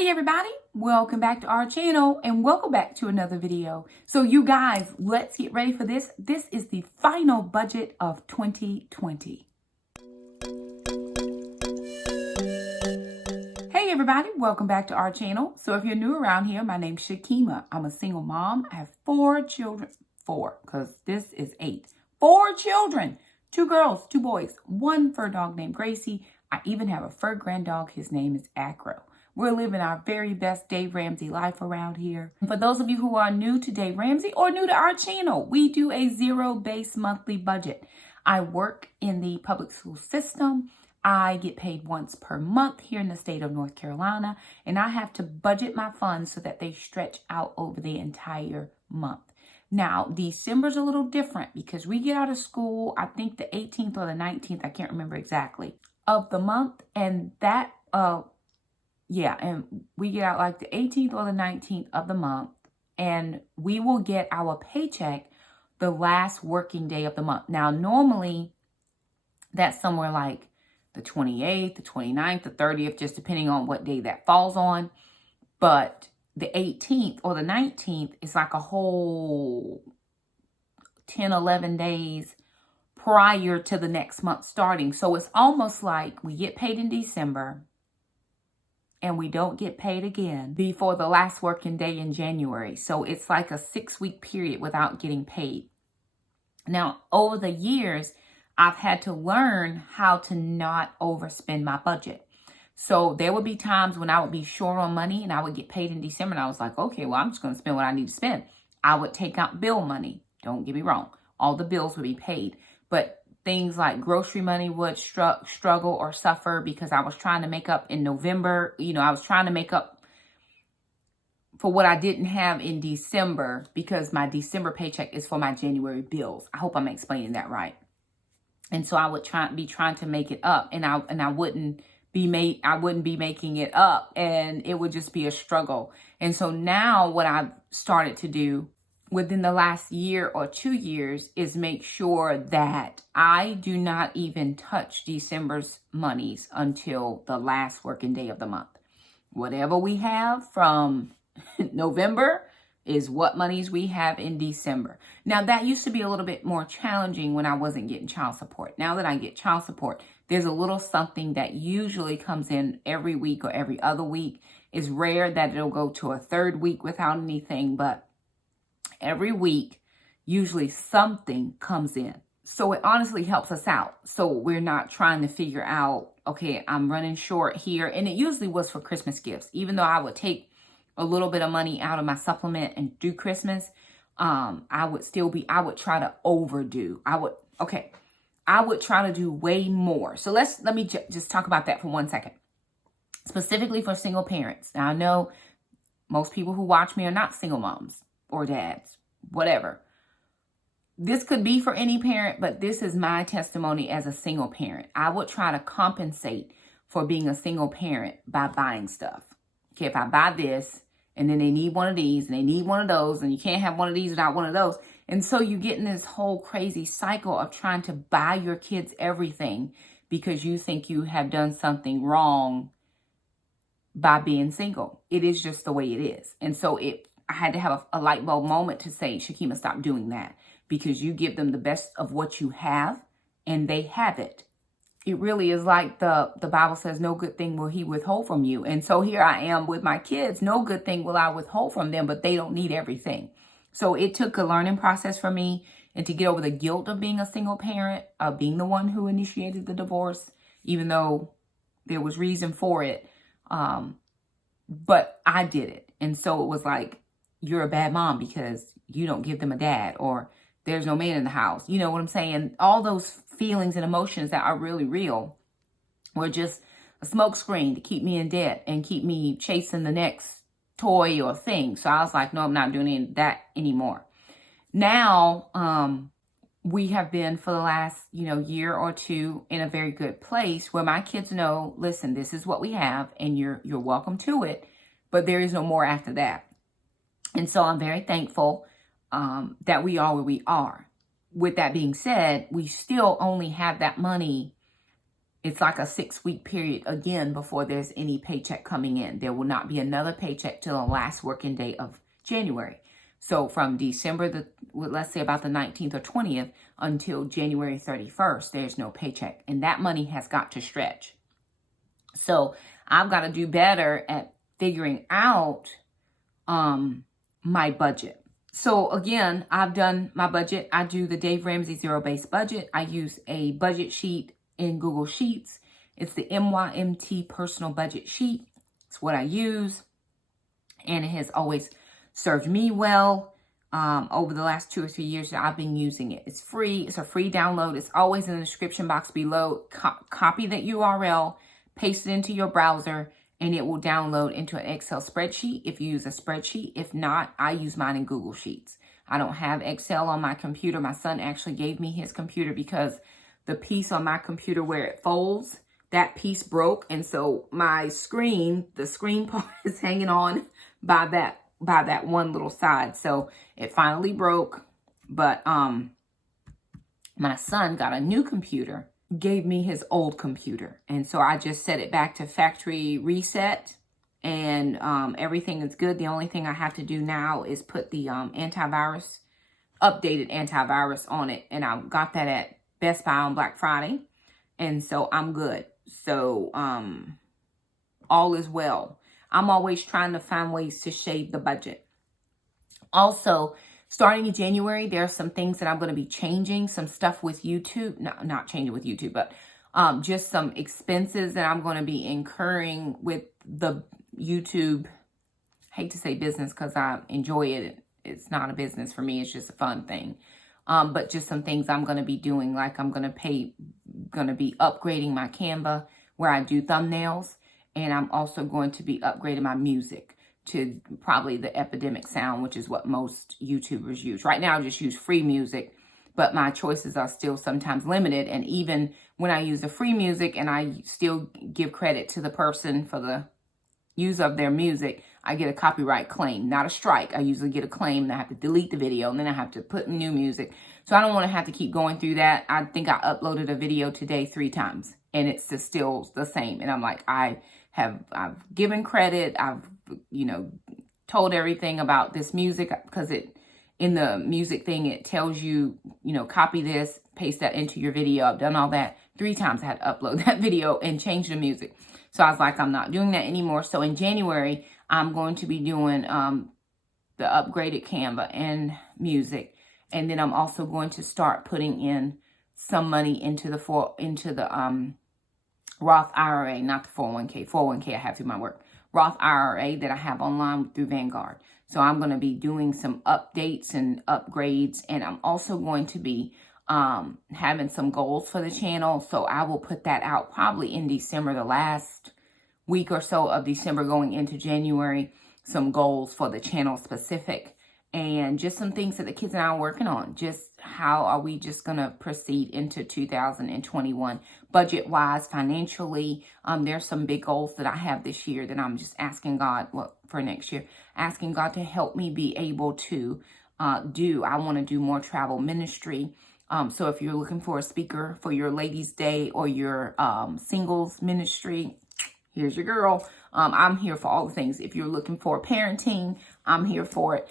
Hey everybody, welcome back to our channel and welcome back to another video. So you guys, let's get ready for this. This is the final budget of 2020. Hey everybody, welcome back to our channel. So if you're new around here, my name's Shakima. I'm a single mom. I have 4 children. 4, because this is 8. 4 children. 2 girls, 2 boys, 1 fur dog named Gracie. I even have a fur grand dog. His name is Acro. We're living our very best Dave Ramsey life around here. For those of you who are new to Dave Ramsey or new to our channel, we do a zero-based monthly budget. I work in the public school system. I get paid once per month here in the state of North Carolina, and I have to budget my funds so that they stretch out over the entire month. Now, December's a little different because we get out of school, I think the 18th or the 19th, I can't remember exactly, of the month, and that, and we get out like the 18th or the 19th of the month, and we will get our paycheck the last working day of the month. Now, normally, that's somewhere like the 28th, the 29th, the 30th, just depending on what day that falls on. But the 18th or the 19th is like a whole 10, 11 days prior to the next month starting. So it's almost like we get paid in December and we don't get paid again before the last working day in January. So it's like a 6-week period without getting paid. Now, over the years, I've had to learn how to not overspend my budget. So there would be times when I would be short on money and I would get paid in December. And I was like, okay, well, I'm just going to spend what I need to spend. I would take out bill money. Don't get me wrong. All the bills would be paid. But things like grocery money would struggle or suffer because I was trying to make up in November. You know, I was trying to make up for what I didn't have in December because my December paycheck is for my January bills. I hope I'm explaining that right. And so I would be trying to make it up, and I wouldn't be making it up, and it would just be a struggle. And so now what I've started to do within the last year or 2 years is make sure that I do not even touch December's monies until the last working day of the month. Whatever we have from November is what monies we have in December. Now, that used to be a little bit more challenging when I wasn't getting child support. Now that I get child support, there's a little something that usually comes in every week or every other week. It's rare that it'll go to a 3rd week without anything, but every week, usually something comes in. So it honestly helps us out. So we're not trying to figure out, okay, I'm running short here. And it usually was for Christmas gifts, even though I would take a little bit of money out of my supplement and do Christmas, I would try to overdo. I would try to do way more. So let me just talk about that for 1 second. Specifically for single parents. Now, I know most people who watch me are not single moms or dads, whatever. This could be for any parent, but this is my testimony as a single parent. I would try to compensate for being a single parent by buying stuff. Okay, if I buy this, and then they need one of these, and they need one of those, and you can't have one of these without one of those. And so you get in this whole crazy cycle of trying to buy your kids everything because you think you have done something wrong by being single. It is just the way it is. And so I had to have a light bulb moment to say, Shakima, stop doing that, because you give them the best of what you have, and they have it. It really is like the Bible says, no good thing will he withhold from you. And so here I am with my kids. No good thing will I withhold from them, but they don't need everything. So it took a learning process for me, and to get over the guilt of being a single parent, of being the one who initiated the divorce, even though there was reason for it. But I did it. And so it was like, you're a bad mom because you don't give them a dad, or there's no man in the house. You know what I'm saying? All those feelings and emotions that are really real were just a smokescreen to keep me in debt and keep me chasing the next toy or thing. So I was like, no, I'm not doing that anymore. Now, we have been for the last, year or 2 in a very good place where my kids know, listen, this is what we have and you're welcome to it, but there is no more after that. And so I'm very thankful that we are where we are. With that being said, we still only have that money it's like a 6-week period again before there's any paycheck coming in. There will not be another paycheck till the last working day of January. So from December, let's say about the 19th or 20th until January 31st, there's no paycheck. And that money has got to stretch. So I've got to do better at figuring out my budget. So again, I've done my budget. I do the Dave Ramsey zero-based budget. I use a budget sheet in Google Sheets. It's the MYMT personal budget sheet. It's what I use. And it has always served me well over the last 2 or 3 years that I've been using it. It's free. It's a free download. It's always in the description box below. Copy that URL, paste it into your browser, and it will download into an Excel spreadsheet if you use a spreadsheet. If not, I use mine in Google Sheets. I don't have Excel on my computer. My son actually gave me his computer because the piece on my computer where it folds, that piece broke. And so my screen, the screen part is hanging on by that one little side. So it finally broke. But my son got a new computer, gave me his old computer. And so I just set it back to factory reset, and everything is good. The only thing I have to do now is put the updated antivirus on it. And I got that at Best Buy on Black Friday. And so I'm good. So all is well. I'm always trying to find ways to shave the budget. Also, starting in January, there are some things that I'm going to be changing, some stuff with YouTube. No, not changing with YouTube, but just some expenses that I'm going to be incurring with the YouTube. I hate to say business because I enjoy it. It's not a business for me. It's just a fun thing. But just some things I'm going to be doing, like I'm going to be upgrading my Canva where I do thumbnails. And I'm also going to be upgrading my music to probably the Epidemic sound, which is what most YouTubers use. Right now, I just use free music, but my choices are still sometimes limited. And even when I use the free music and I still give credit to the person for the use of their music, I get a copyright claim, not a strike. I usually get a claim and I have to delete the video and then I have to put in new music. So I don't want to have to keep going through that. I think I uploaded a video today 3 times and it's still the same. And I'm like, I've given credit. I've, told everything about this music because in the music thing, it tells you, copy this, paste that into your video. I've done all that 3 times. I had to upload that video and change the music. So I was like, I'm not doing that anymore. So in January, I'm going to be doing the upgraded Canva and music. And then I'm also going to start putting in some money into the Roth IRA, not the 401k. 401k I have through my work. Roth IRA that I have online through Vanguard. So I'm going to be doing some updates and upgrades. And I'm also going to be having some goals for the channel. So I will put that out probably in December, the last week or so of December going into January. Some goals for the channel specific. And just some things that the kids and I are working on. Just how are we just going to proceed into 2021 budget-wise, financially. There's some big goals that I have this year that I'm just asking God, for next year, asking God to help me be able to do. I want to do more travel ministry. So if you're looking for a speaker for your Ladies' Day or your singles ministry, here's your girl. I'm here for all the things. If you're looking for parenting, I'm here for it.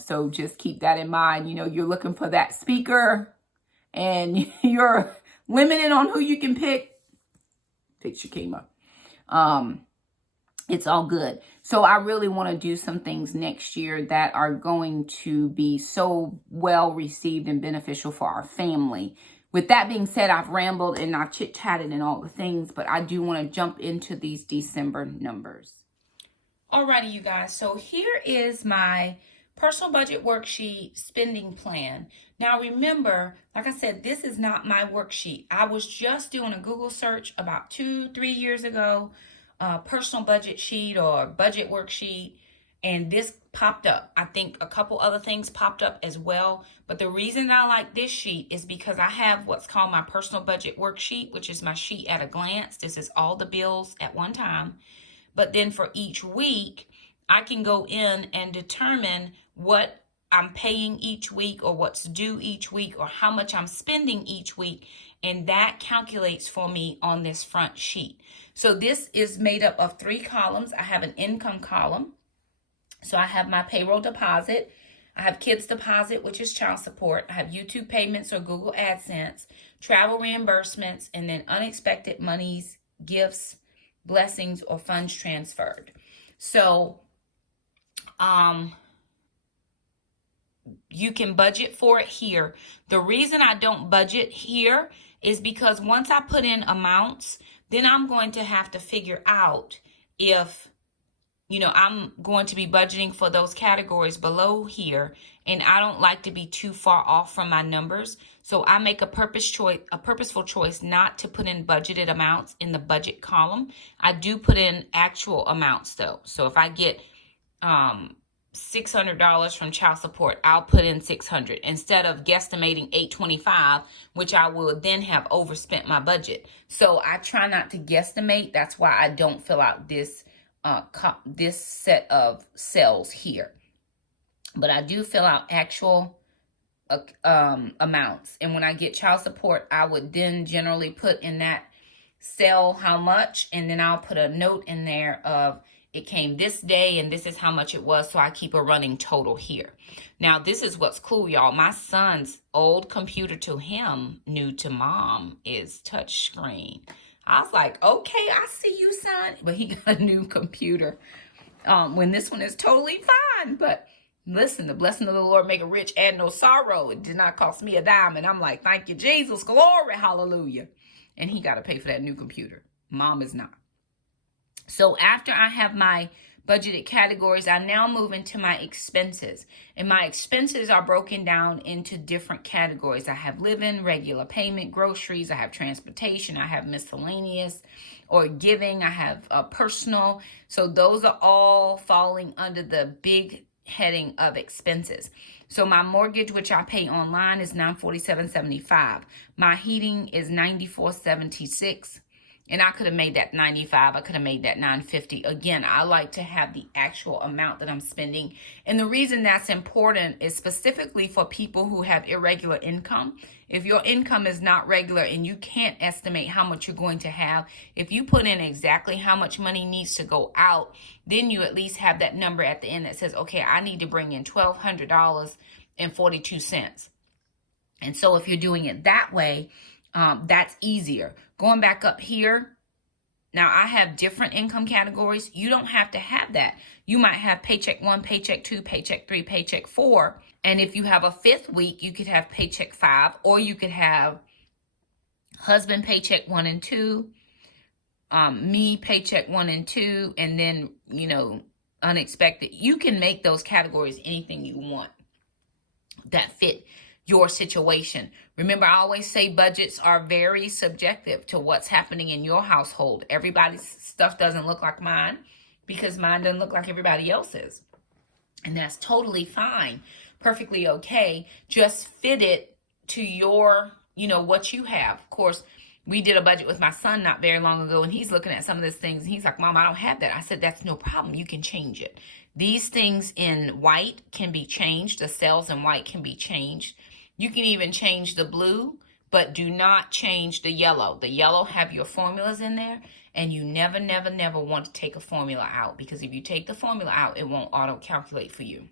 So just keep that in mind. You're looking for that speaker and you're limited on who you can pick. Pick Shakima. It's all good. So I really want to do some things next year that are going to be so well received and beneficial for our family. With that being said, I've rambled and I've chit-chatted and all the things, but I do want to jump into these December numbers. Alrighty, you guys. So here is my personal budget worksheet spending plan. Now remember, like I said, this is not my worksheet. I was just doing a Google search about 2-3 years ago, personal budget sheet or budget worksheet, and this popped up. I think a couple other things popped up as well. But the reason I like this sheet is because I have what's called my personal budget worksheet, which is my sheet at a glance. This is all the bills at one time. But then for each week, I can go in and determine what I'm paying each week or what's due each week or how much I'm spending each week. and that calculates for me on this front sheet. So this is made up of 3 columns. I have an income column. So I have my payroll deposit. I have kids deposit, which is child support. I have YouTube payments or Google AdSense, travel reimbursements, and then unexpected monies, gifts, blessings, or funds transferred. So you can budget for it here. The reason I don't budget here is because once I put in amounts, then I'm going to have to figure out if, you know, I'm going to be budgeting for those categories below here, and I don't like to be too far off from my numbers. So I make a purposeful choice not to put in budgeted amounts in the budget column. I do put in actual amounts though. So if I get $600 from child support, I'll put in $600 instead of guesstimating $825, which I will then have overspent my budget. So I try not to guesstimate. That's why I don't fill out this set of cells here. But I do fill out actual amounts. And when I get child support, I would then generally put in that cell how much, and then I'll put a note in there of it came this day and this is how much it was, so I keep a running total here. Now, this is what's cool, y'all. My son's old computer, to him, new to mom, is touch screen. I was like, okay, I see you, son. But he got a new computer when this one is totally fine. But listen, the blessing of the Lord make it rich and no sorrow. It did not cost me a dime. And I'm like, thank you, Jesus. Glory, hallelujah. And he got to pay for that new computer. Mom is not. So after I have my budgeted categories, I now move into my expenses. And my expenses are broken down into different categories. I have living, regular payment, groceries. I have transportation. I have miscellaneous or giving. I have personal. So those are all falling under the big heading of expenses. So my mortgage, which I pay online, is $947.75. My heating is $94.76. And I could have made that $95. I could have made that $950. Again, I like to have the actual amount that I'm spending. And the reason that's important is specifically for people who have irregular income. If your income is not regular and you can't estimate how much you're going to have, if you put in exactly how much money needs to go out, then you at least have that number at the end that says, okay, I need to bring in $1,200.42. And so if you're doing it that way, that's easier. Going back up here, now I have different income categories. You don't have to have that. You might have paycheck 1, paycheck 2, paycheck 3, paycheck 4. And if you have a 5th week, you could have paycheck 5, or you could have husband paycheck 1 and 2, me paycheck 1 and 2, and then, you know, unexpected. You can make those categories anything you want that fit your situation. Remember, I always say budgets are very subjective to what's happening in your household. Everybody's stuff doesn't look like mine because mine doesn't look like everybody else's. And that's totally fine, perfectly okay. Just fit it to your, you know, what you have. Of course, we did a budget with my son not very long ago, and he's looking at some of these things, and he's like, Mom, I don't have that. I said, that's no problem. You can change it. These things in white can be changed. The cells in white can be changed. You can even change the blue, but do not change the yellow. The yellow have your formulas in there, and you never, never, never want to take a formula out, because if you take the formula out, it won't auto-calculate for you.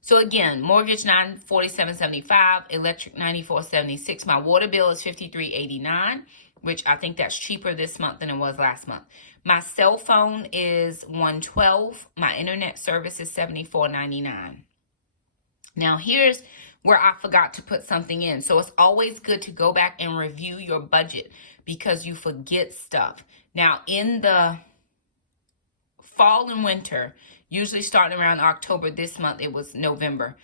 So again, mortgage $947.75, electric $94.76. My water bill is $53.89, which I think that's cheaper this month than it was last month. My cell phone is $112. My internet service is $74.99. Now here's where I forgot to put something in. So it's always good to go back and review your budget because you forget stuff. Now in the fall and winter, usually starting around October, this month it was November,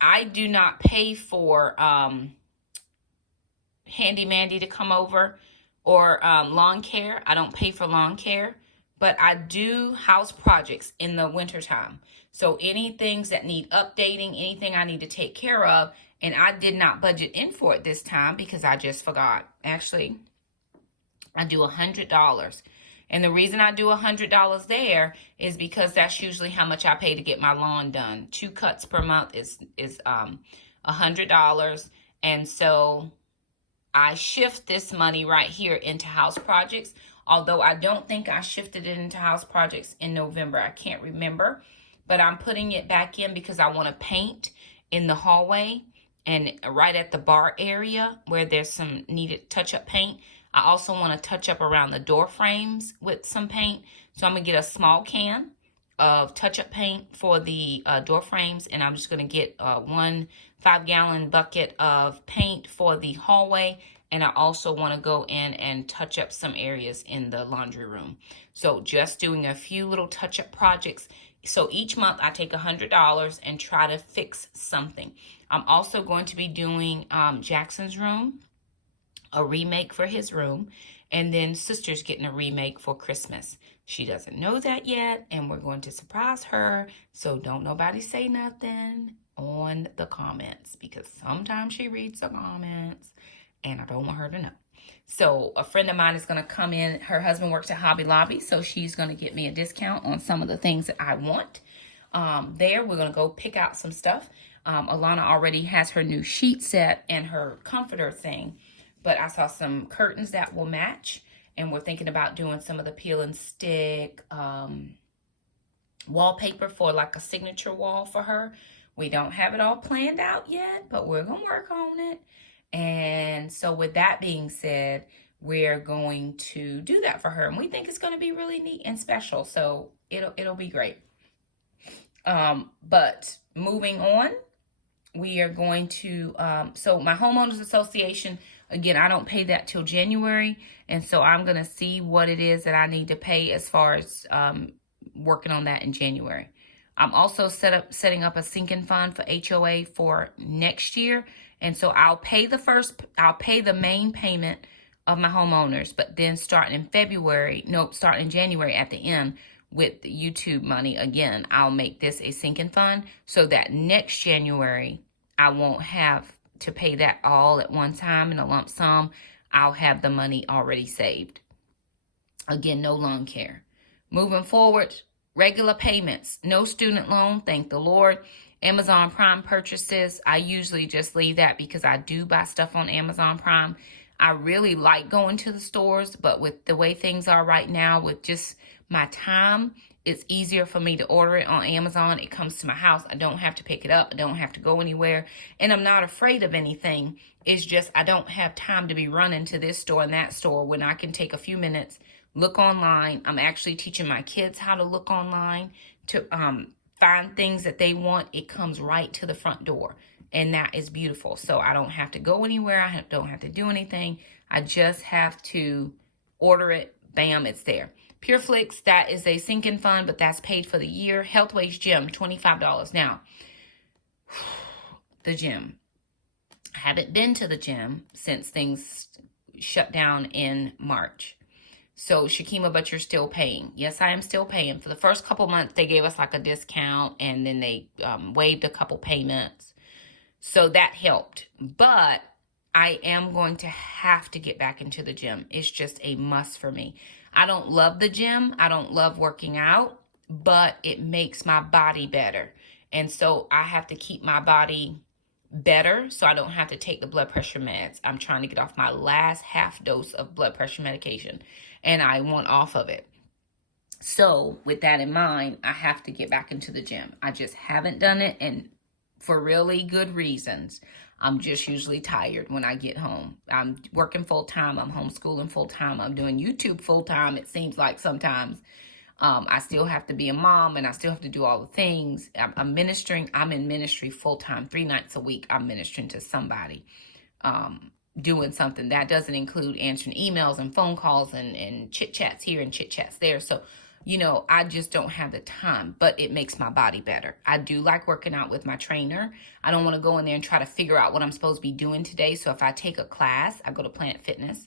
I do not pay for Handy Mandy to come over or lawn care. I don't pay for lawn care, but I do house projects in the wintertime. So any things that need updating, anything I need to take care of, and I did not budget in for it this time because I just forgot. Actually, I do $100. And the reason I do $100 there is because that's usually how much I pay to get my lawn done. 2 cuts per month is $100. And so I shift this money right here into house projects. Although I don't think I shifted it into house projects in November. I can't remember. But I'm putting it back in because I want to paint in the hallway and right at the bar area where there's some needed touch-up paint. I also want to touch up around the door frames with some paint. So I'm going to get a small can of touch-up paint for the door frames, and I'm just going to get 1 5-gallon bucket of paint for the hallway, and I also want to go in and touch up some areas in the laundry room. So just doing a few little touch-up projects. So each month I take $100 and try to fix something. I'm also going to be doing Jackson's room, a remake for his room, and then sister's getting a remake for Christmas. She doesn't know that yet, and we're going to surprise her, so don't nobody say nothing on the comments, because sometimes she reads the comments and I don't want her to know. So a friend of mine is going to come in. Her husband works at Hobby Lobby, so she's going to get me a discount on some of the things that I want. We're going to go pick out some stuff. Alana already has her new sheet set and her comforter thing, but I saw some curtains that will match, and we're thinking about doing some of the peel and stick wallpaper for like a signature wall for her. We don't have it all planned out yet, but we're going to work on it. And so with that being said, we're going to do that for her, and we think it's going to be really neat and special. So it'll be great. But moving on, we are going to, so my homeowners association, again, I don't pay that till January. And so I'm going to see what it is that I need to pay as far as working on that in January. I'm also setting up a sinking fund for HOA for next year. And so I'll pay the main payment of my homeowners, but then starting in January at the end with the YouTube money, again, I'll make this a sinking fund so that next January I won't have to pay that all at one time in a lump sum. I'll have the money already saved. Again, no lawn care. Moving forward, regular payments, no student loan, thank the Lord. Amazon Prime purchases, I usually just leave that because I do buy stuff on Amazon Prime. I really like going to the stores, but with the way things are right now, with just my time, it's easier for me to order it on Amazon. It comes to my house. I don't have to pick it up. I don't have to go anywhere. And I'm not afraid of anything. It's just I don't have time to be running to this store and that store when I can take a few minutes, look online. I'm actually teaching my kids how to look online to find things that they want. It comes right to the front door. And that is beautiful. So I don't have to go anywhere. I don't have to do anything. I just have to order it. Bam, it's there. PureFlix, that is a sinking fund, but that's paid for the year. Healthways Gym, $25. Now, the gym. I haven't been to the gym since things shut down in March. So, Shakima, but you're still paying. Yes, I am still paying. For the first couple months, they gave us like a discount, and then they waived a couple payments. So that helped. But I am going to have to get back into the gym. It's just a must for me. I don't love the gym. I don't love working out, but it makes my body better. And so I have to keep my body better so I don't have to take the blood pressure meds. I'm trying to get off my last half dose of blood pressure medication, and I want off of it. So with that in mind, I have to get back into the gym. I just haven't done it, and for really good reasons. I'm just usually tired when I get home. I'm working full-time. I'm homeschooling full-time. I'm doing YouTube full-time, it seems like sometimes. I still have to be a mom, and I still have to do all the things. I'm ministering. I'm in ministry full-time. 3 nights a week, I'm ministering to somebody, doing something. That doesn't include answering emails and phone calls and chit-chats here and chit-chats there. So, you know, I just don't have the time, but it makes my body better. I do like working out with my trainer. I don't want to go in there and try to figure out what I'm supposed to be doing today. So if I take a class, I go to Planet Fitness.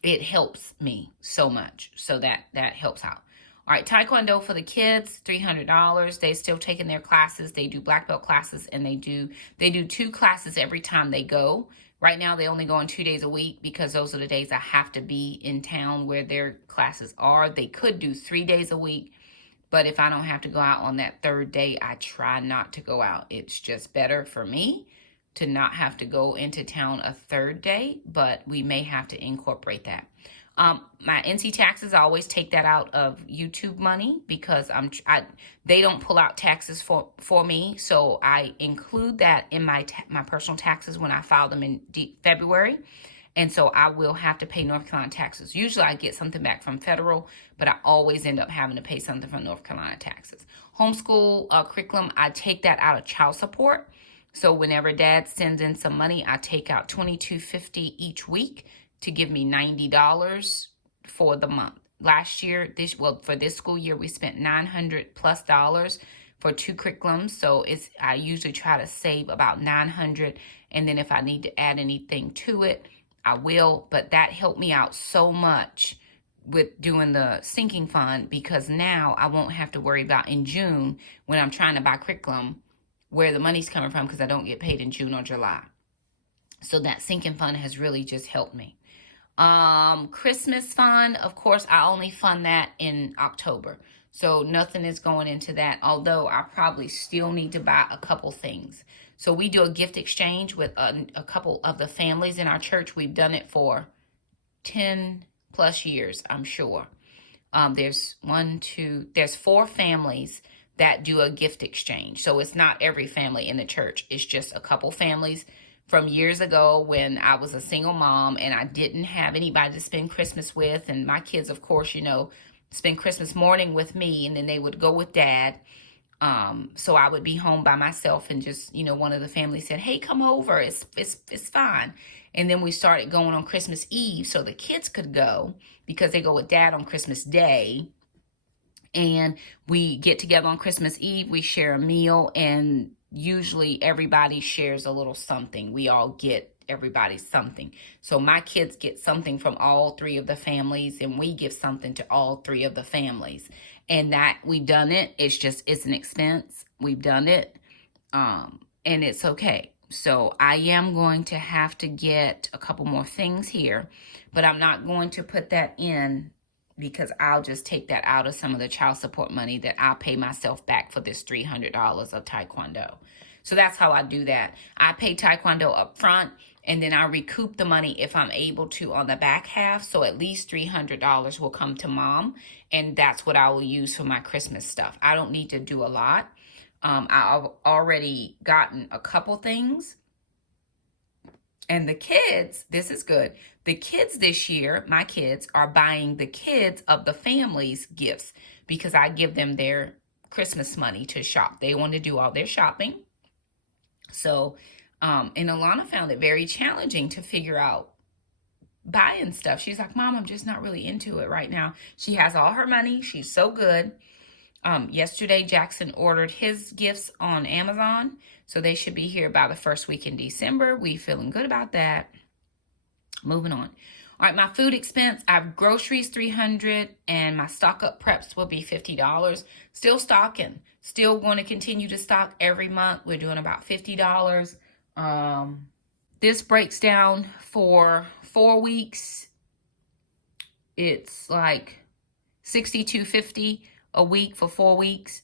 It helps me so much. So that helps out. All right, Taekwondo for the kids, $300. They still taking their classes. They do black belt classes, and they do 2 classes every time they go. Right now, they only go on 2 days a week because those are the days I have to be in town where their classes are. They could do 3 days a week, but if I don't have to go out on that 3rd day, I try not to go out. It's just better for me to not have to go into town a third day, but we may have to incorporate that. My NC taxes, I always take that out of YouTube money because they don't pull out taxes for me. So I include that in my personal taxes when I file them in February. And so I will have to pay North Carolina taxes. Usually I get something back from federal, but I always end up having to pay something from North Carolina taxes. Homeschool curriculum, I take that out of child support. So whenever dad sends in some money, I take out $22.50 each week to give me $90 for the month. Last year, for this school year, we spent $900+ for 2 curriculums. So I usually try to save about $900, and then if I need to add anything to it, I will. But that helped me out so much with doing the sinking fund, because now I won't have to worry about in June when I'm trying to buy curriculum where the money's coming from, because I don't get paid in June or July. So that sinking fund has really just helped me. Christmas fund, of course, I only fund that in October. So nothing is going into that, although I probably still need to buy a couple things. So we do a gift exchange with a couple of the families in our church. We've done it for 10+ years, I'm sure. There's 4 families that do a gift exchange. So it's not every family in the church. It's just a couple families from years ago when I was a single mom and I didn't have anybody to spend Christmas with. And my kids, of course, spend Christmas morning with me, and then they would go with dad. So I would be home by myself, and just, one of the families said, hey, come over. It's fine. And then we started going on Christmas Eve so the kids could go, because they go with dad on Christmas Day. And we get together on Christmas Eve, we share a meal, and usually everybody shares a little something. We all get everybody something. So my kids get something from all 3 of the families, and we give something to all 3 of the families. And that we've done it. It's an expense. We've done it. And it's okay. So I am going to have to get a couple more things here, but I'm not going to put that in, because I'll just take that out of some of the child support money that I'll pay myself back for this $300 of Taekwondo. So that's how I do that. I pay Taekwondo up front, and then I recoup the money if I'm able to on the back half. So at least $300 will come to mom, and that's what I will use for my Christmas stuff. I don't need to do a lot. I've already gotten a couple things. And the kids, this is good. The kids this year, my kids, are buying the kids of the families gifts, because I give them their Christmas money to shop. They want to do all their shopping. So, and Alana found it very challenging to figure out buying stuff. She's like, Mom, I'm just not really into it right now. She has all her money. She's so good. Yesterday, Jackson ordered his gifts on Amazon. So they should be here by the first week in December. We feeling good about that. Moving on. All right, my food expense, I have groceries, $300, and my stock up preps will be $50. Still stocking. Still going to continue to stock every month. We're doing about $50. This breaks down for 4 weeks. It's like $62.50 a week for 4 weeks.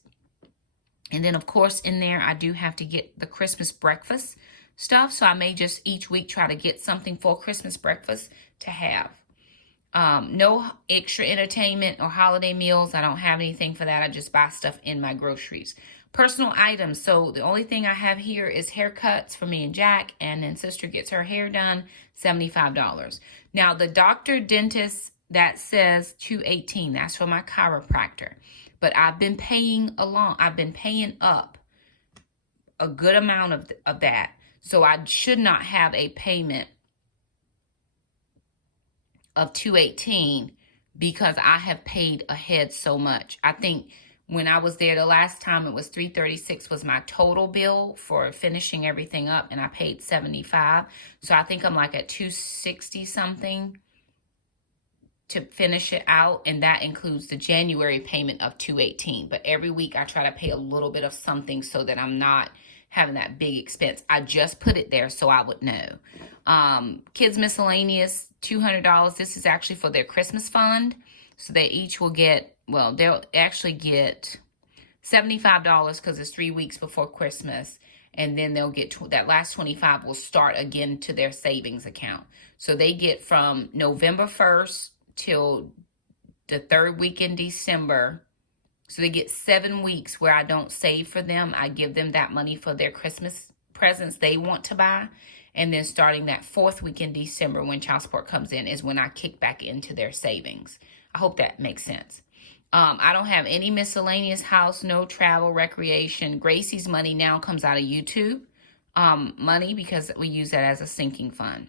And then, of course, in there, I do have to get the Christmas breakfast stuff. So I may just each week try to get something for Christmas breakfast to have. No extra entertainment or holiday meals. I don't have anything for that. I just buy stuff in my groceries. Personal items. So the only thing I have here is haircuts for me and Jack. And then sister gets her hair done, $75. Now, the doctor dentist, that says $218. That's for my chiropractor. But I've been paying up a good amount of that. So I should not have a payment of $218 because I have paid ahead so much. I think when I was there the last time, it was $336 was my total bill for finishing everything up, and I paid $75. So I think I'm like at $260 something to finish it out, and that includes the January payment of $218. But every week I try to pay a little bit of something so that I'm not having that big expense. I just put it there so I would know. Kids miscellaneous, $200. This is actually for their Christmas fund. So they each will get, well, they'll actually get $75 because it's 3 weeks before Christmas. and then they'll get that last 25 will start again to their savings account. So they get from November 1st till the 3rd week in December. So they get 7 weeks where I don't save for them. I give them that money for their Christmas presents they want to buy. And then starting that 4th week in December when child support comes in is when I kick back into their savings. I hope that makes sense. I don't have any miscellaneous house, no travel, recreation. Gracie's money now comes out of YouTube money because we use that as a sinking fund.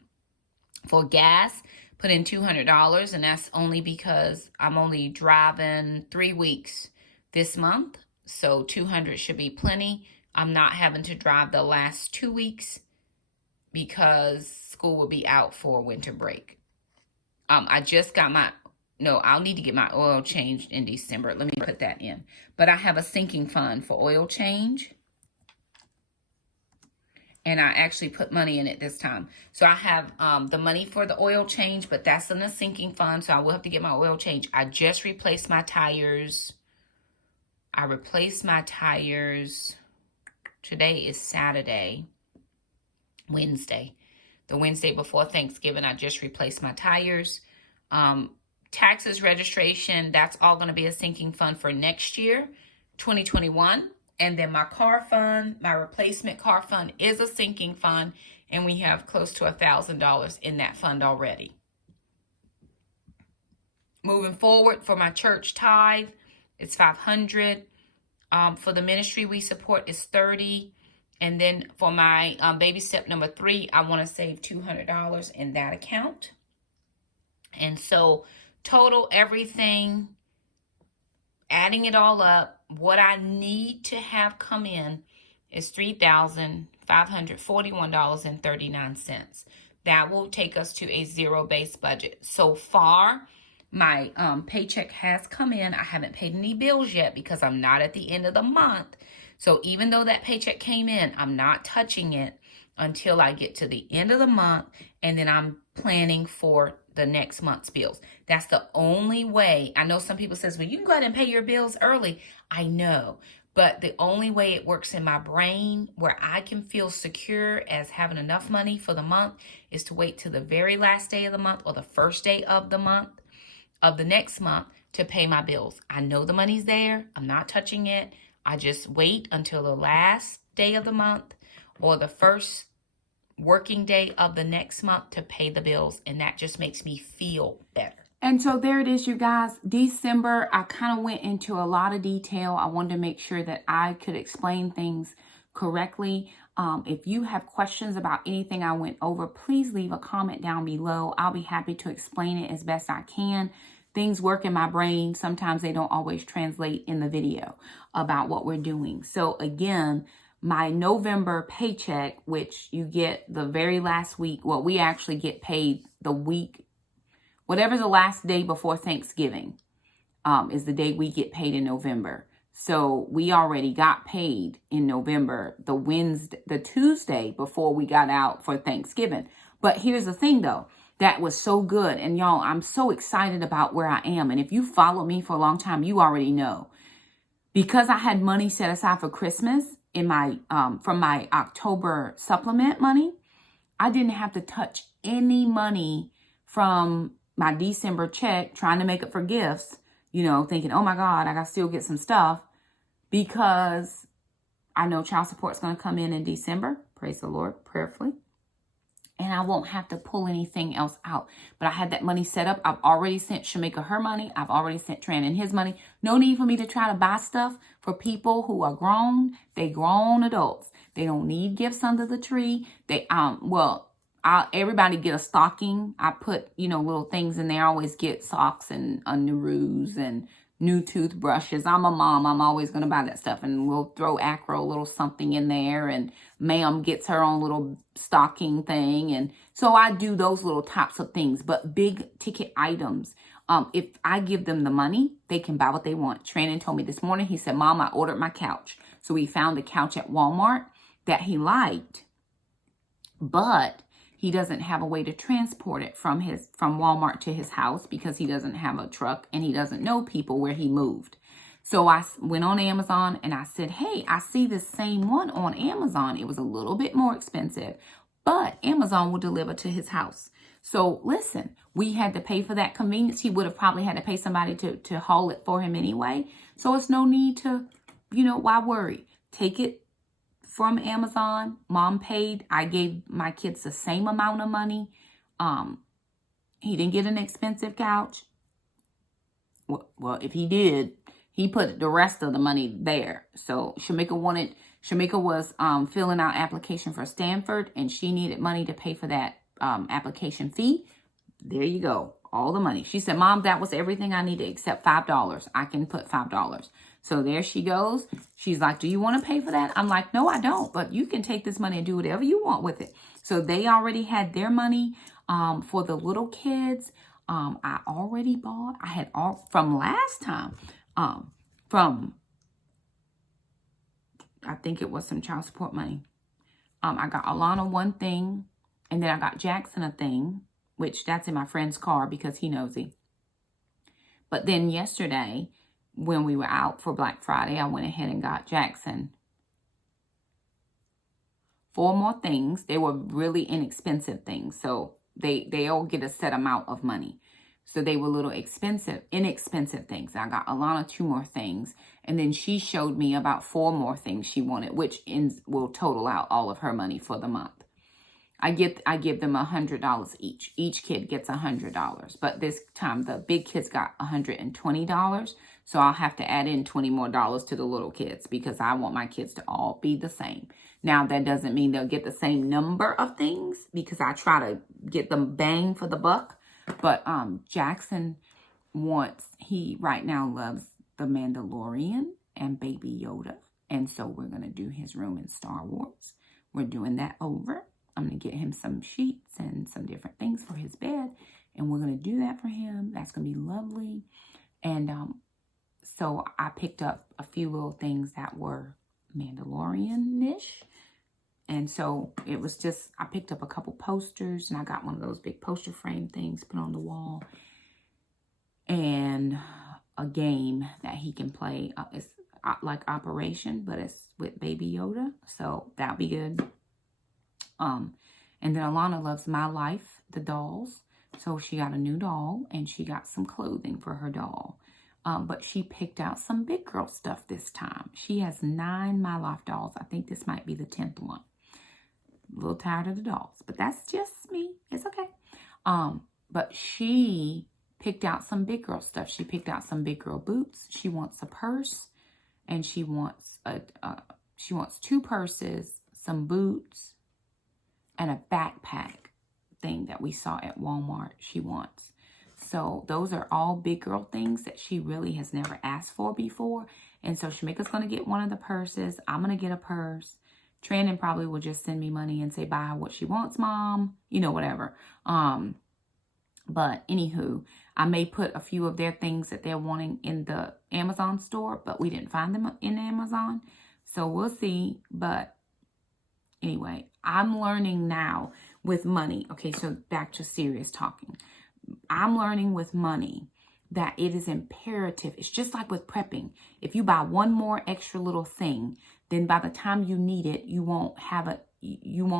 For gas, put in $200, and that's only because I'm only driving 3 weeks this month. So $200 should be plenty. I'm not having to drive the last 2 weeks because school will be out for winter break. I just got I'll need to get my oil changed in December. Let me put that in. But I have a sinking fund for oil change. And I actually put money in it this time. So I have the money for the oil change, but that's in a sinking fund. So I will have to get my oil change. I just replaced my tires. I replaced my tires. Today is Saturday. Wednesday. The Wednesday before Thanksgiving, I just replaced my tires. Taxes, registration, that's all going to be a sinking fund for next year, 2021. And then my car fund, my replacement car fund is a sinking fund, and we have close to $1,000 in that fund already. Moving forward, for my church tithe, it's $500. For the ministry we support is $30. And then for my baby step number 3, I want to save $200 in that account. And so total everything, adding it all up, what I need to have come in is $3,541.39. That will take us to a zero-based budget. So far, my paycheck has come in. I haven't paid any bills yet because I'm not at the end of the month. So even though that paycheck came in, I'm not touching it until I get to the end of the month, and then I'm planning for the next month's bills. That's the only way. I know some people says, well, you can go ahead and pay your bills early. I know, but the only way it works in my brain where I can feel secure as having enough money for the month is to wait till the very last day of the month or the first day of the month, of the next month, to pay my bills. I know the money's there. I'm not touching it. I just wait until the last day of the month or the first working day of the next month to pay the bills. And that just makes me feel better. And so there it is, you guys. December, I kind of went into a lot of detail. I wanted to make sure that I could explain things correctly. If you have questions about anything I went over, please leave a comment down below. I'll be happy to explain it as best I can. Things work in my brain. Sometimes they don't always translate in the video about what we're doing. So again, my November paycheck, which you get the very last week, well, we actually get paid the week, whatever the last day before Thanksgiving is the day we get paid in November. So we already got paid in November, the Tuesday before we got out for Thanksgiving. But here's the thing though. That was so good. And y'all, I'm so excited about where I am. And if you follow me for a long time, you already know. Because I had money set aside for Christmas in my from my October supplement money, I didn't have to touch any money from my December check trying to make up for gifts, you know, thinking, oh my God, I got to still get some stuff, because I know child support is going to come in December. Praise the Lord, prayerfully. And I won't have to pull anything else out. But I had that money set up. I've already sent Shamika her money. I've already sent Tran his money. No need for me to try to buy stuff for people who are grown. They grown adults. They don't need gifts under the tree. They everybody get a stocking. I put, little things in there. I always get socks and underoos and new toothbrushes. I'm a mom. I'm always going to buy that stuff. And we'll throw Acro a little something in there. And ma'am gets her own little stocking thing. And so I do those little types of things. But big ticket items, if I give them the money, they can buy what they want. Trannon told me this morning, he said, Mom, I ordered my couch. So we found a couch at Walmart that he liked. But he doesn't have a way to transport it from Walmart to his house because he doesn't have a truck and he doesn't know people where he moved. So I went on Amazon and I said, hey, I see this same one on Amazon. It was a little bit more expensive, but Amazon will deliver to his house. So listen, we had to pay for that convenience. He would have probably had to pay somebody to haul it for him anyway. So it's no need to, why worry? Take it from Amazon. Mom paid. I gave my kids the same amount of money. He didn't get an expensive couch. Well, if he did, he put the rest of the money there. So Shamika was filling out application for Stanford, and she needed money to pay for that application fee. There you go. All the money. She said, Mom, that was everything I needed except $5. I can put $5. So there she goes. She's like, do you want to pay for that? I'm like, no, I don't. But you can take this money and do whatever you want with it. So they already had their money for the little kids. I already bought. I had all from last time. I think it was some child support money. I got Alana one thing, and then I got Jackson a thing, which that's in my friend's car because he nosy. But then yesterday, when we were out for Black Friday, I went ahead and got Jackson 4 more things. They were really inexpensive things, so they all get a set amount of money. So they were little inexpensive things. I got Alana 2 more things. And then she showed me about 4 more things she wanted, which will total out all of her money for the month. I give them $100 each. Each kid gets $100. But this time the big kids got $120. So I'll have to add in $20 more to the little kids because I want my kids to all be the same. Now that doesn't mean they'll get the same number of things because I try to get them bang for the buck. But Jackson he right now loves The Mandalorian and Baby Yoda. And so we're going to do his room in Star Wars. We're doing that over. I'm going to get him some sheets and some different things for his bed. And we're going to do that for him. That's going to be lovely. And so I picked up a few little things that were Mandalorian-ish. And so it was just, I picked up a couple posters and I got one of those big poster frame things put on the wall. And a game that he can play. It's like Operation, but it's with Baby Yoda. So that'll be good. And then Alana loves My Life, the dolls. So she got a new doll and she got some clothing for her doll. But she picked out some big girl stuff this time. She has 9 My Life dolls. I think this might be the 10th one. A little tired of the dolls, but that's just me. It's okay. But she picked out some big girl stuff. She picked out some big girl boots. She wants a purse, and she wants 2 purses, some boots, and a backpack thing that we saw at Walmart. She wants. So those are all big girl things that she really has never asked for before. And so Shamika's going to get one of the purses. I'm going to get a purse. Trandon probably will just send me money and say, buy what she wants, Mom. Whatever. But anywho, I may put a few of their things that they're wanting in the Amazon store, but we didn't find them in Amazon. So we'll see. But anyway, I'm learning now with money. Okay, so back to serious talking. I'm learning with money that it is imperative. It's just like with prepping. If you buy one more extra little thing, then by the time you need it, you won't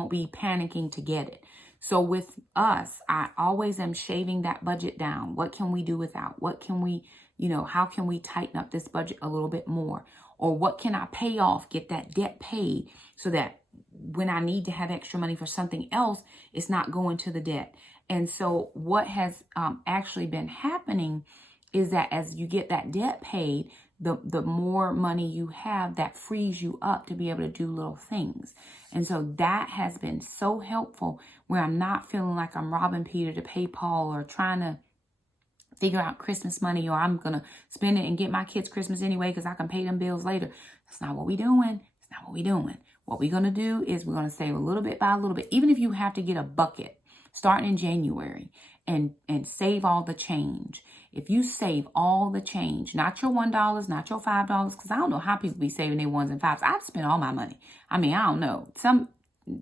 be panicking to get it. So with us, I always am shaving that budget down. What can we do without? What can we, how can we tighten up this budget a little bit more? Or what can I pay off, get that debt paid so that when I need to have extra money for something else, it's not going to the debt. And so what has actually been happening is that as you get that debt paid, the more money you have, that frees you up to be able to do little things. And so that has been so helpful where I'm not feeling like I'm robbing Peter to pay Paul or trying to figure out Christmas money, or I'm going to spend it and get my kids Christmas anyway because I can pay them bills later. That's not what we're doing. It's not what we're doing. What we're going to do is we're going to save a little bit by a little bit. Even if you have to get a bucket starting in January and save all the change. If you save all the change, not your $1, not your $5, because I don't know how people be saving their 1s and 5s. I've spent all my money. I don't know.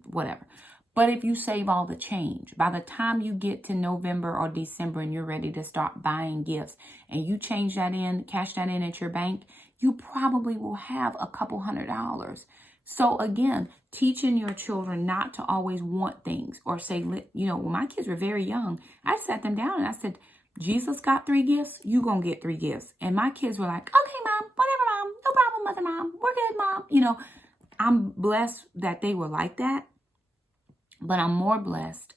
Whatever. But if you save all the change, by the time you get to November or December and you're ready to start buying gifts and you cash that in at your bank, you probably will have a couple $100. So again, teaching your children not to always want things or say, you know, when my kids were very young, I sat them down and I said, Jesus got 3 gifts, you gonna get 3 gifts. And my kids were like, okay, Mom, whatever, Mom, no problem, Mother, Mom, we're good, Mom. You know, I'm blessed that they were like that, but I'm more blessed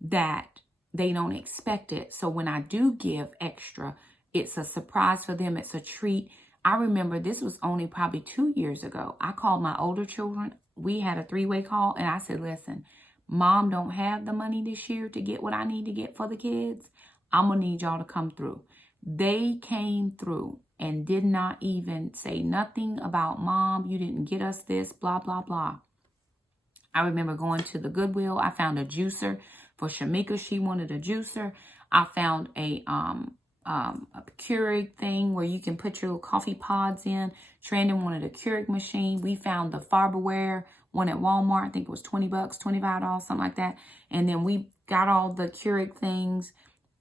that they don't expect it. So when I do give extra, it's a surprise for them. It's a treat. I remember this was only probably 2 years ago. I called my older children. We had a 3-way call and I said, listen, Mom don't have the money this year to get what I need to get for the kids. I'm going to need y'all to come through. They came through and did not even say nothing about, Mom, you didn't get us this, blah, blah, blah. I remember going to the Goodwill. I found a juicer for Shamika. She wanted a juicer. I found a Keurig thing where you can put your little coffee pods in. Trandon wanted a Keurig machine. We found the Farberware one at Walmart. I think it was $20, $25, something like that. And then we got all the Keurig things.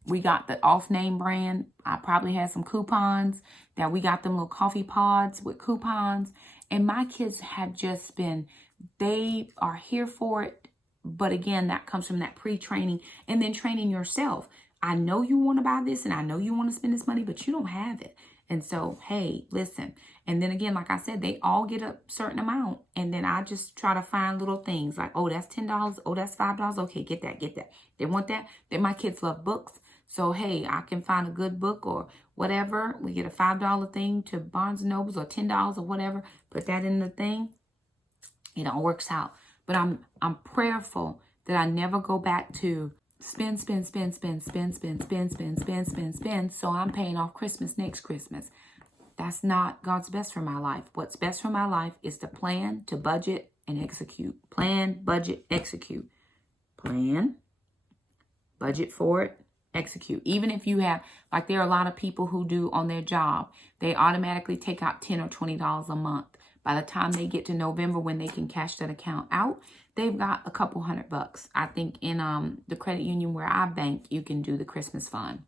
We got the off-name brand. I probably had some coupons that we got them little coffee pods with coupons. And my kids have just been, they are here for it. But again, that comes from that pre-training and then training yourself. I know you want to buy this and I know you want to spend this money, but you don't have it. And so, hey, listen. And then again, like I said, they all get a certain amount. And then I just try to find little things like, oh, that's $10. Oh, that's $5. Okay, get that, get that. They want that. Then my kids love books. So, hey, I can find a good book or whatever. We get a $5 thing to Barnes & Nobles or $10 or whatever. Put that in the thing. It all works out. But I'm prayerful that I never go back to spend. So I'm paying off Christmas next Christmas. That's not God's best for my life. What's best for my life is to plan, to budget, and execute. Plan, budget, execute. Plan, budget for it, execute. Even if you have, like there are a lot of people who do on their job, they automatically take out $10 or $20 a month. By the time they get to November when they can cash that account out, they've got a couple $100. I think in the credit union where I bank, you can do the Christmas fund.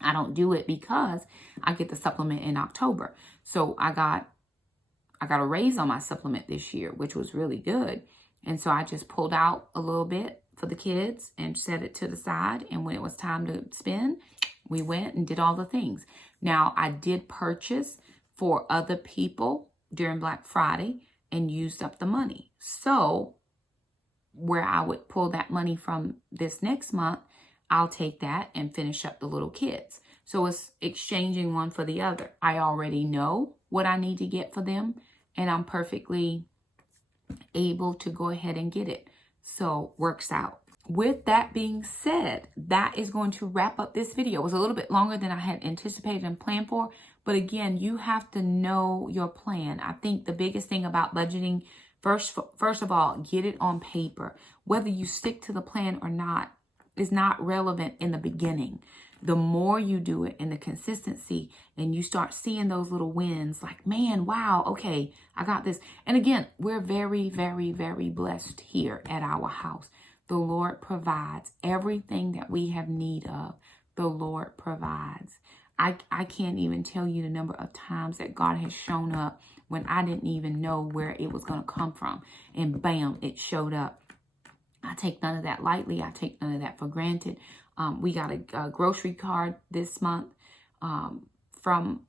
I don't do it because I get the supplement in October. So I got a raise on my supplement this year, which was really good. And so I just pulled out a little bit for the kids and set it to the side. And when it was time to spend, we went and did all the things. Now, I did purchase for other people during Black Friday and used up the money. So where I would pull that money from this next month, I'll take that and finish up the little kids. So it's exchanging one for the other. I already know what I need to get for them and I'm perfectly able to go ahead and get it. So works out. With that being said, that is going to wrap up this video. It was a little bit longer than I had anticipated and planned for. But again, you have to know your plan. I think the biggest thing about budgeting, first of all, get it on paper. Whether you stick to the plan or not is not relevant in the beginning. The more you do it and the consistency and you start seeing those little wins like, man, wow, okay, I got this. And again, we're very, very, very blessed here at our house. The Lord provides everything that we have need of. The Lord provides. I can't even tell you the number of times that God has shown up when I didn't even know where it was going to come from. And bam, it showed up. I take none of that lightly. I take none of that for granted. We got a grocery card this month from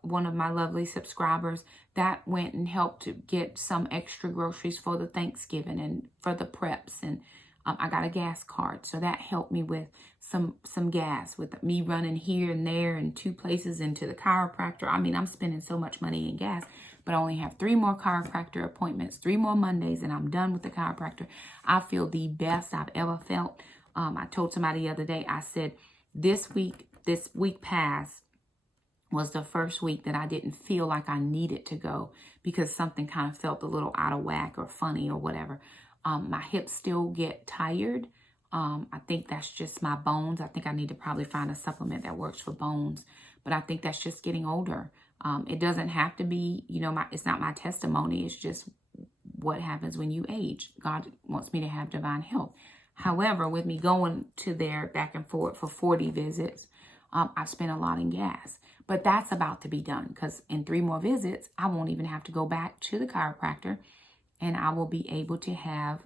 one of my lovely subscribers that went and helped to get some extra groceries for the Thanksgiving and for the preps. And I got a gas card. So that helped me with some gas, with me running here and there and 2 places into the chiropractor. I mean, I'm spending so much money in gas, but I only have 3 more chiropractor appointments, 3 more Mondays, and I'm done with the chiropractor. I feel the best I've ever felt. I told somebody the other day, I said, this week past was the first week that I didn't feel like I needed to go because something kind of felt a little out of whack or funny or whatever. My hips still get tired. I think that's just my bones. I think I need to probably find a supplement that works for bones, but I think that's just getting older. It doesn't have to be, you know, it's not my testimony. It's just what happens when you age. God wants me to have divine health. However, with me going to there back and forth for 40 visits, I spent a lot in gas. But that's about to be done because in 3 more visits, I won't even have to go back to the chiropractor, and I will be able to have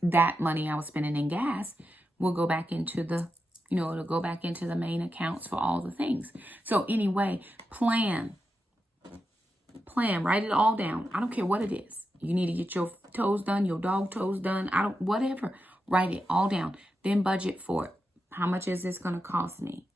that money I was spending in gas will go back into the, it'll go back into the main accounts for all the things. So anyway, plan, write it all down. I don't care what it is. You need to get your toes done, your dog toes done. Whatever, write it all down. Then budget for it. How much is this going to cost me?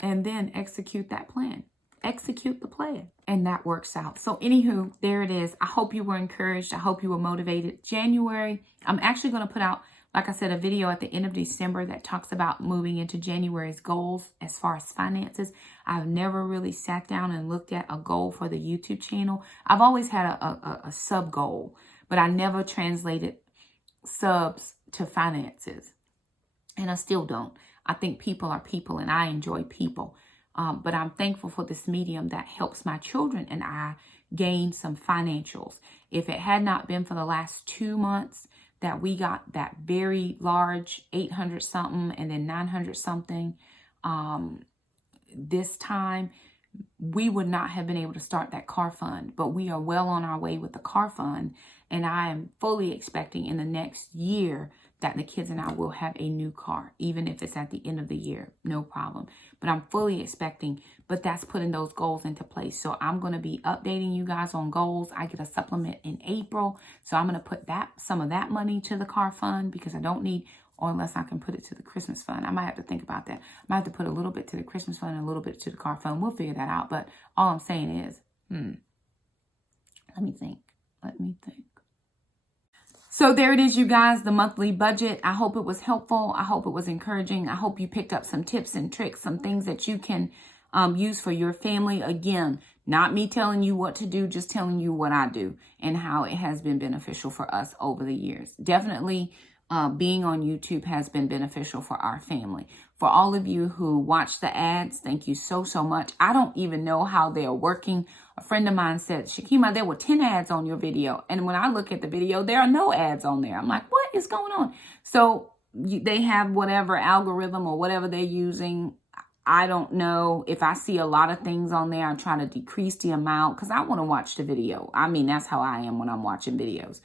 And then execute that plan. Execute the plan. And that works out. So anywho, there it is. I hope you were encouraged. I hope you were motivated. January, I'm actually going to put out, like I said, a video at the end of December that talks about moving into January's goals as far as finances. I've never really sat down and looked at a goal for the YouTube channel. I've always had a sub goal, but I never translated subs to finances. And I still don't. I think people are people and I enjoy people. But I'm thankful for this medium that helps my children and I gain some financials. If it had not been for the last 2 months that we got that very large 800 something and then 900 something this time, we would not have been able to start that car fund. But we are well on our way with the car fund. And I am fully expecting in the next year that the kids and I will have a new car, even if it's at the end of the year, no problem. But I'm fully expecting, but that's putting those goals into place. So I'm going to be updating you guys on goals. I get a supplement in April. So I'm going to put some of that money to the car fund because I don't need, or unless I can put it to the Christmas fund. I might have to think about that. I might have to put a little bit to the Christmas fund and a little bit to the car fund. We'll figure that out. But all I'm saying is, let me think. So there it is, you guys, the monthly budget. I hope it was helpful. I hope it was encouraging. I hope you picked up some tips and tricks, some things that you can use for your family. Again, not me telling you what to do, just telling you what I do and how it has been beneficial for us over the years. Definitely being on YouTube has been beneficial for our family. For all of you who watch the ads, thank you so, so much. I don't even know how they're working. A friend of mine said, Shakima, there were 10 ads on your video. And when I look at the video, there are no ads on there. I'm like, what is going on? So they have whatever algorithm or whatever they're using. I don't know. If I see a lot of things on there, I try to decrease the amount because I want to watch the video. I mean, that's how I am when I'm watching videos.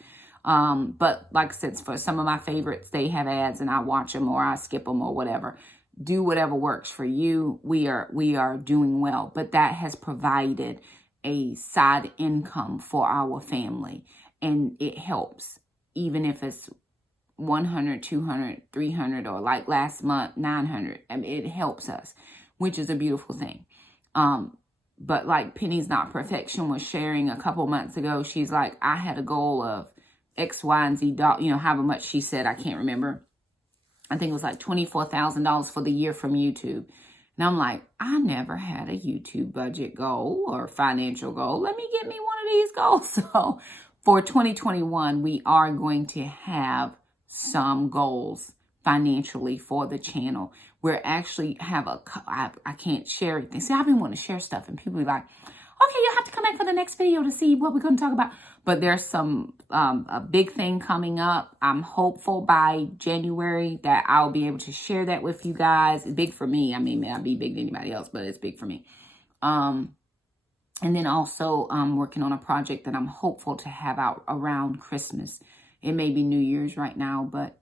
But like I said, for some of my favorites, they have ads and I watch them or I skip them or whatever. Do whatever works for you. We are doing well, but that has provided a side income for our family, and it helps even if it's 100, 200, 300, or like last month 900. I mean, it helps us, which is a beautiful thing. But like Penny's Not Perfection was sharing a couple months ago, she's like, I had a goal of X, Y, and Z, however much she said, I can't remember. I think it was like $24,000 for the year from YouTube. And I'm like, I never had a YouTube budget goal or financial goal. Let me get me one of these goals. So for 2021, we are going to have some goals financially for the channel. We're actually have I can't share everything. See, I've been wanting to share stuff and people be like, okay, you'll have to come back for the next video to see what we're going to talk about. But there's some, a big thing coming up. I'm hopeful by January that I'll be able to share that with you guys. It's big for me. I mean, it may not be big to anybody else, but it's big for me. And then also I'm working on a project that I'm hopeful to have out around Christmas. It may be New Year's right now, but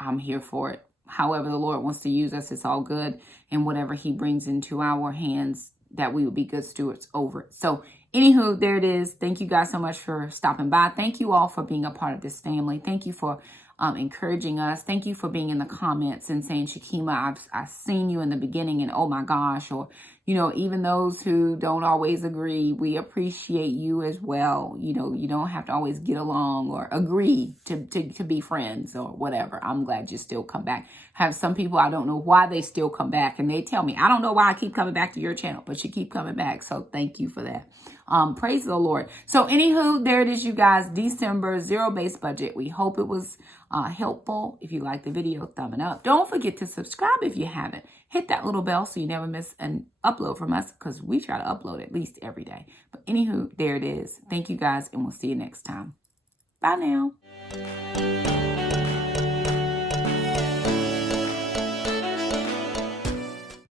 I'm here for it. However the Lord wants to use us, it's all good. And whatever he brings into our hands, that we will be good stewards over it. So anywho, there it is. Thank you guys so much for stopping by. Thank you all for being a part of this family. Thank you for encouraging us. Thank you for being in the comments and saying, Shakima, I've seen you in the beginning and oh my gosh, or, even those who don't always agree, we appreciate you as well. You don't have to always get along or agree to be friends or whatever. I'm glad you still come back. Have some people, I don't know why they still come back and they tell me, I don't know why I keep coming back to your channel, but you keep coming back. So thank you for that. Praise the Lord. So anywho, there it is, you guys. December zero-based budget. We hope it was helpful. If you like the video, thumb it up. Don't forget to subscribe if you haven't. Hit that little bell so you never miss an upload from us because we try to upload at least every day. But anywho, there it is. Thank you guys and we'll see you next time. Bye now.